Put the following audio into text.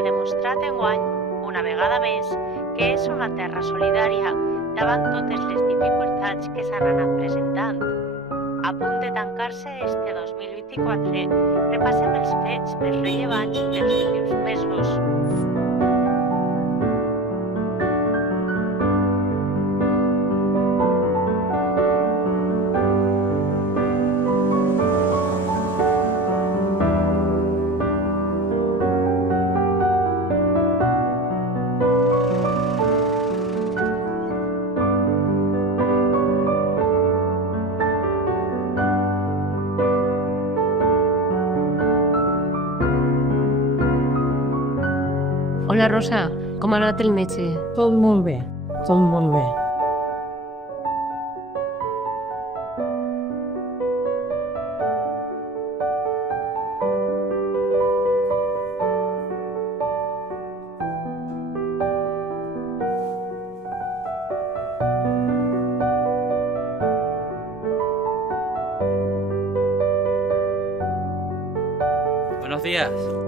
ha demostrat enguany, una vegada més, que és una terra solidària davant totes les dificultats que s'han anat presentant. A punt de tancar-se este 2024, repassem els fets més rellevants dels últims mesos. Hola Rosa, com ha anat el metge? Tot molt bé, tot molt bé. Buenos días.